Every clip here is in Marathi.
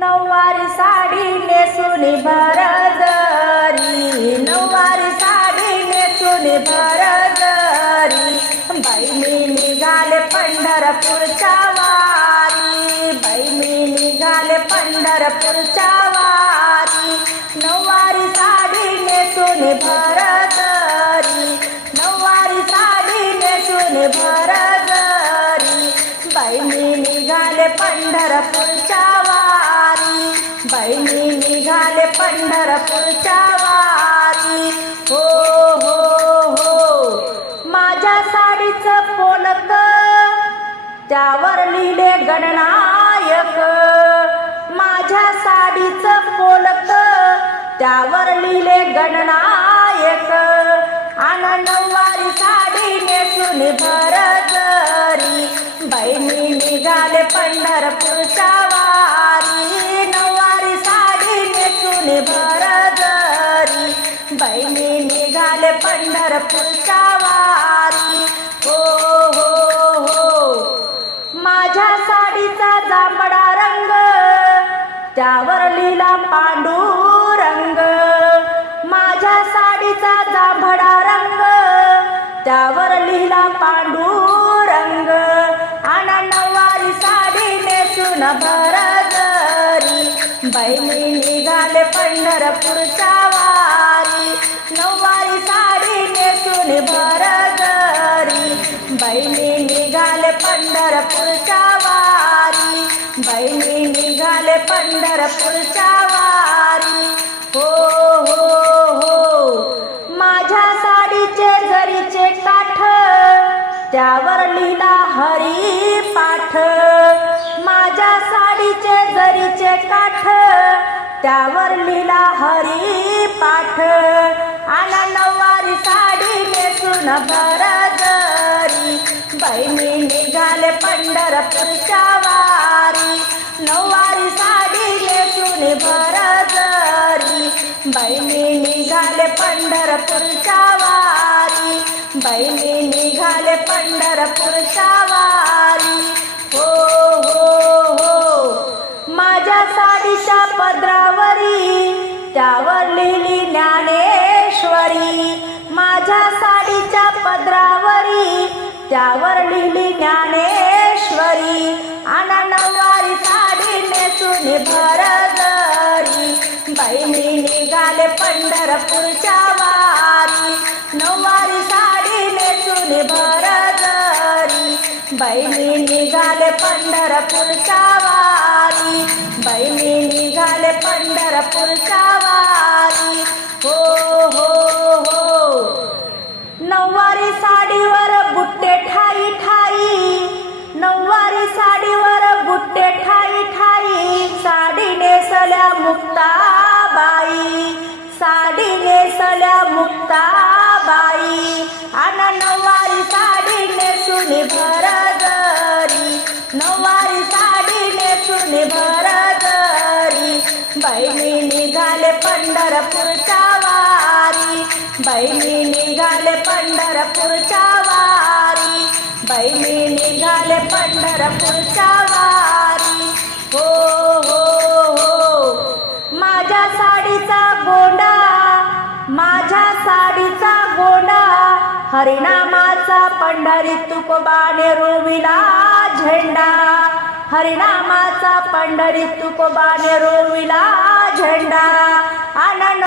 नऊवारी साडी नेसून भरदरी नऊवारी साडी नेसून भरदरी बाई मी निघाले पंढरपूरच्या वारी. बाई मी निघाले पंढरपूरच्या वारी. नऊवारी साडी नेसून भरदरी नऊवारी साडी नेसून भरदरी बाई मी निघाले पंढरपूरच्या बाई मी निघाले पंढरपूरच्या वारी. हो हो हो. माझ्या साडीचं पोलक त्यावर लिहिले गणनायक. माझ्या साडीचं पोलक त्यावर लिहिले गणनायक. आण नऊवारी साडी नेसून भरतरी बाई मी निघाले पंढरपूरच्या निघाले पंढरपूरचा वारी हो हो हो. माझ्या साडीचा जांभळा रंग त्यावर लिहिला पांडुरंग. माझ्या साडीचा जांभळा रंग त्यावर लिहिला पांडुरंग. आणि नऊवारी साडी नेसून भरत बाई मी निघाले पंढरपूरचा वारी नऊवारी साडी नेसून भरदारी. बाई मी निघाले पंढरपूरच्या वारी. बहिणी निघाले पंढरपूरच्या वारी. हो हो हो. माझ्या साडीचे घरीचे काठ त्यावर लिहिला हरी पाठ. माझ्या साडीचे घरीचे काठ त्यावर लिहिला हरी पाठ. नेसून बरादरी बहिणी निघाले पंढरपूरच्या वारी. नऊवारी साडी लेसून बरादरी बहिणी निघाले पंढरपूरच्या वारी. बहिणी निघाले पंढरपूरच्या वारी. हो हो हो. माझ्या साडीच्या पदरावरी त्यावर लिहिली ज्ञानेश्वरी. माझ्या सा भद्रावरी त्यावर लिहिली ज्ञानेश्वरी. आना नऊवारी साडी नेसून भरदरी बहिणी निघाले पंढरपूरच्या वारी. नऊवारी साडी नेसून भरदरी बहिणी निघाले पंढरपूरच्या वारी. बहिणी निघाले पंढरपूरच्या वारी. हो हो हो. नऊवारी साडीवर बुट्टे ठाई ठाई. नऊवारी साडीवर बुट्टे ठाई ठाई. साडी नेसल्या मुक्ताबाई. साडी नेसल्या मुक्ताबाई. अन नऊवारी साडी नेसून भरदरी नऊवारी साडी नेसून भरदरी बाई मी निघाले पंढरपूरच्या बैली निघाले पंढरपूरच्या वारी. बैली निघाले पंढरपूरच्या वारी. हो हो हो. माझ्या साडीचा गोंडा माझ्या साडीचा गोंडा. हरिनामाचा पंढरी तुकोबाने रोविला झेंडा. हरिनामाचा पंढरी तुकोबाने रोविला झेंडा. आनंद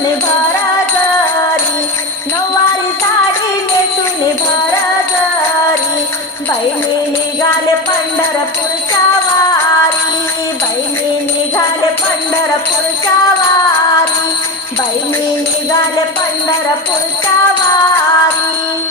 नेसून भरदरी नऊवारी साडी नेसून भरदरी बाई निघाले पंढरपूरच्या वारी बाई निघाले पंढरपूरच्या वारी. बाई निघाले पंढरपूरच्या वारी.